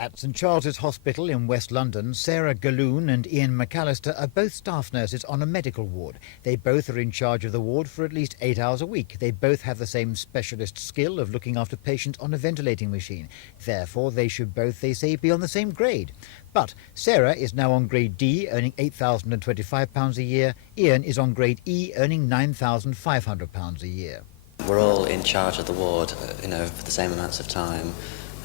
At St Charles's Hospital in West London, Sarah Galloon and Ian McAllister are both staff nurses on a medical ward. They both are in charge of the ward for at least 8 hours a week. They both have the same specialist skill of looking after patients on a ventilating machine. Therefore, they should both, they say, be on the same grade. But Sarah is now on grade D, earning £8,025 a year. Ian is on grade E, earning £9,500 a year. We're all in charge of the ward, for the same amounts of time.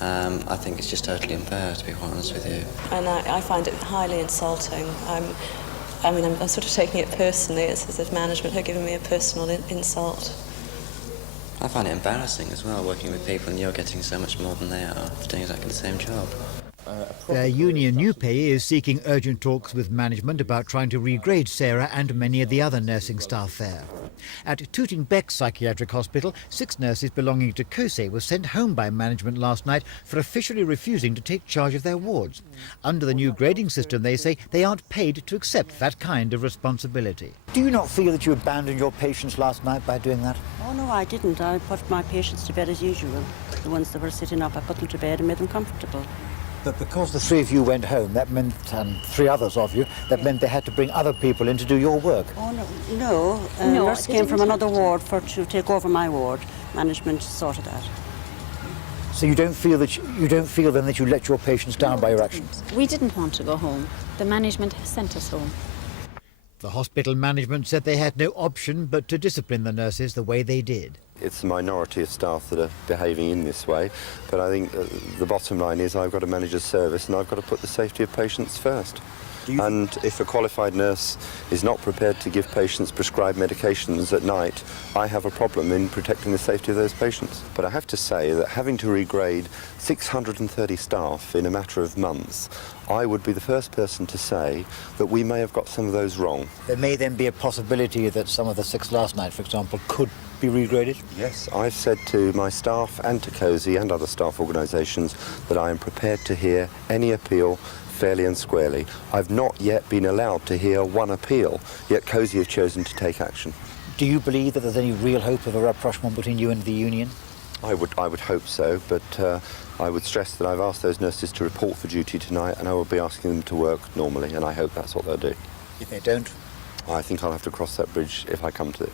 I think it's just totally unfair, to be quite honest with you. And I find it highly insulting. I'm sort of taking it personally. It's as if management are giving me a personal insult. I find it embarrassing as well, working with people and you're getting so much more than they are for doing exactly the same job. Their union NewPay is seeking urgent talks with management about trying to regrade Sarah and many of the other nursing staff there. At Tooting Bec Psychiatric Hospital, 6 nurses belonging to COSE were sent home by management last night for officially refusing to take charge of their wards. Under the new grading system, they say they aren't paid to accept that kind of responsibility. Do you not feel that you abandoned your patients last night by doing that? Oh no, I didn't. I put my patients to bed as usual. The ones that were sitting up, I put them to bed and made them comfortable. But because the 3 of you went home, that meant, and 3 others of you, that meant they had to bring other people in to do your work. Oh no, a nurse came from another ward to take over my ward. Management sorted that. So you don't feel then that you let your patients down by your actions? We didn't want to go home. The management sent us home. The hospital management said they had no option but to discipline the nurses the way they did. It's the minority of staff that are behaving in this way, but I think the bottom line is I've got to manage a service and I've got to put the safety of patients first. And if a qualified nurse is not prepared to give patients prescribed medications at night, I have a problem in protecting the safety of those patients. But I have to say that having to regrade 630 staff in a matter of months, I would be the first person to say that we may have got some of those wrong. There may then be a possibility that some of the 6 last night, for example, could be regraded? Yes, I've said to my staff and to COSE and other staff organisations that I am prepared to hear any appeal fairly and squarely. I've not yet been allowed to hear one appeal, yet COSE have chosen to take action. Do you believe that there's any real hope of a rapprochement between you and the union? I would hope so, but I would stress that I've asked those nurses to report for duty tonight and I will be asking them to work normally, and I hope that's what they'll do. If they don't? I think I'll have to cross that bridge if I come to it.